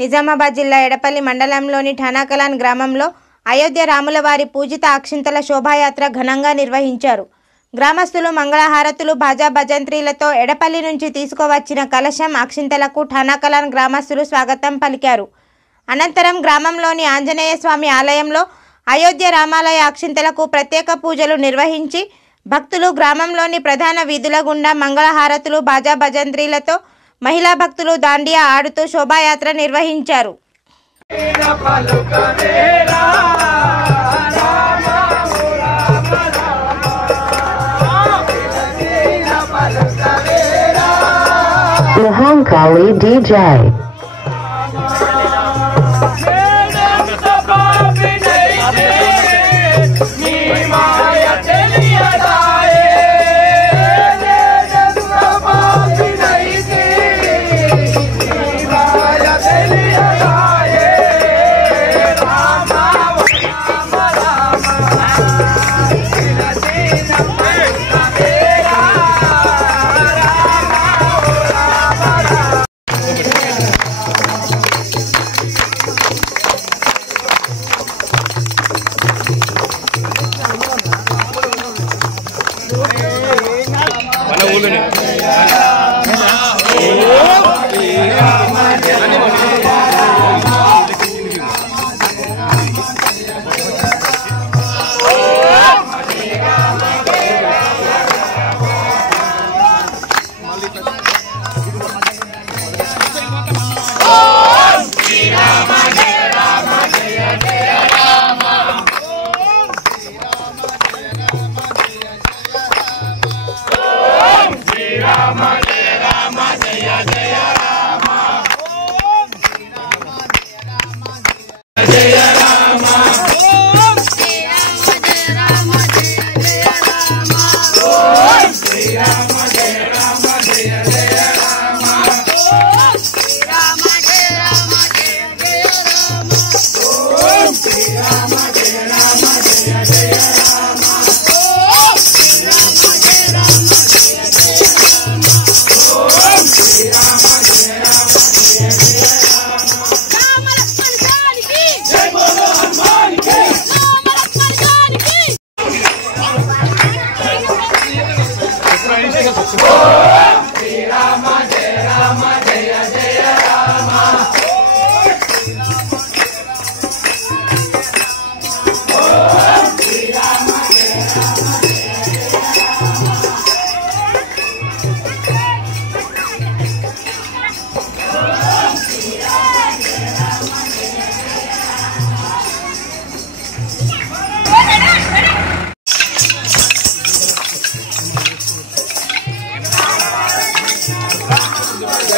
నిజామాబాద్ జిల్లా ఎడపల్లి మండలంలోని ఠానాకలాన్ గ్రామంలో అయోధ్య రాములవారి పూజిత అక్షింతల శోభాయాత్ర ఘనంగా నిర్వహించారు. గ్రామస్తులు మంగళహారతులు బాజా భజంత్రీలతో ఎడపల్లి నుంచి తీసుకువచ్చిన కలశం అక్షింతలకు ఠానాకలాన్ గ్రామస్తులు స్వాగతం పలికారు. అనంతరం గ్రామంలోని ఆంజనేయ స్వామి ఆలయంలో అయోధ్య రామాలయ అక్షింతలకు ప్రత్యేక పూజలు నిర్వహించి భక్తులు గ్రామంలోని ప్రధాన వీధుల గుండా మంగళహారతులు బాజా భజంత్రీలతో మహిళా భక్తులు దాండియా ఆడుతూ శోభాయాత్ర నిర్వహించారు. Mahankali DJ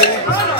Hey!